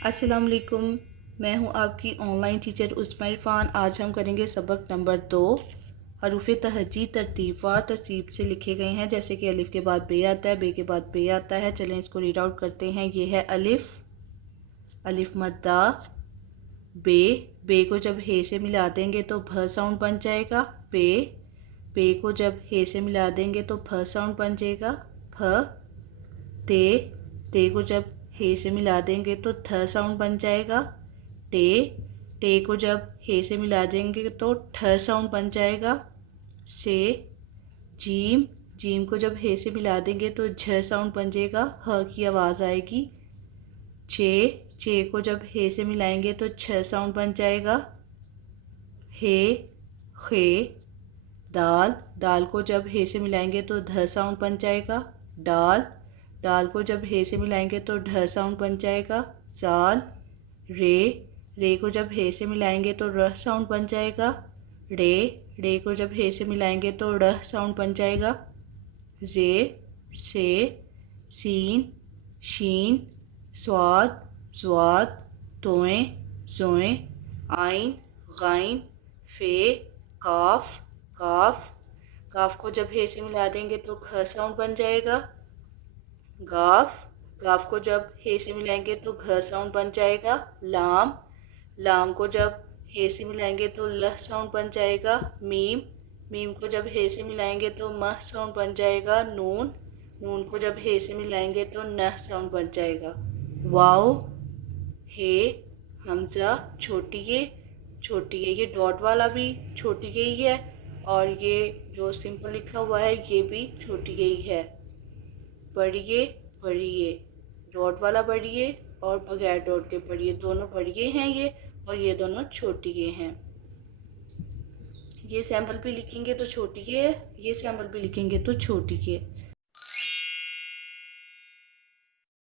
अस्सलाम वालेकुम। मैं हूं आपकी ऑनलाइन टीचर उस्मा इरफान। आज हम करेंगे सबक नंबर 2। हरूफ तहजी तरतीबवार तरतीब से लिखे गए हैं, जैसे कि अलिफ के बाद बे आता है, बे के बाद बे आता है। चलें इसको रीड आउट करते हैं। ये है अलिफ, अलिफ मद्दा। बे, बे को जब हे से मिला देंगे तो भ साउंड बन जाएगा। पे, पे को जब हे से मिला देंगे तो फ साउंड बन जाएगा। फ। ते, ते को जब हे से मिला देंगे तो थ साउंड बन जाएगा। टे, टे को जब हे से मिला देंगे तो ठ साउंड बन जाएगा। से, जीम, जीम को जब हे से मिला देंगे तो झ साउंड बन जाएगा, ह की आवाज़ आएगी। चे, चे को जब हे से मिलाएंगे तो छ साउंड बन जाएगा। हे, खे। दाल, दाल को जब हे से मिलाएंगे तो ध साउंड बन जाएगा। डाल, डाल को जब हे से मिलाएंगे तो ढ साउंड बन जाएगा। जाल। रे, रे को जब हे से मिलाएंगे तो र साउंड बन जाएगा। रे, रे को जब हे से मिलाएंगे तो र साउंड बन जाएगा। जे, से, सीन, शीन, स्वाद, स्वाद, तोएं, जोएं, आइन, गाइन, फे, काफ, काफ। काफ को जब हे से मिला देंगे तो ख साउंड बन जाएगा। गाफ, गाफ को जब हे से मिलाएंगे तो घ साउंड बन जाएगा। लाम, लाम को जब हे से मिलाएंगे तो ल साउंड बन जाएगा। मीम, मीम को जब हे से मिलाएंगे तो म साउंड बन जाएगा। नून, नून को जब हे से मिलाएंगे तो न साउंड बन जाएगा। वाओ, हे, हमजा, छोटी ये, छोटी ये डॉट वाला भी छोटी ये ही है, और ये जो सिंपल लिखा हुआ है ये भी छोटी ये ही है। पढ़िए, पढ़िए, डॉट वाला पढ़िए और बगैर डॉट के पढ़िए, दोनों पढ़िए हैं ये, और ये दोनों छोटी ये हैं। ये सैम्पल भी लिखेंगे तो छोटी ये है, ये सैम्पल भी लिखेंगे तो छोटी ये।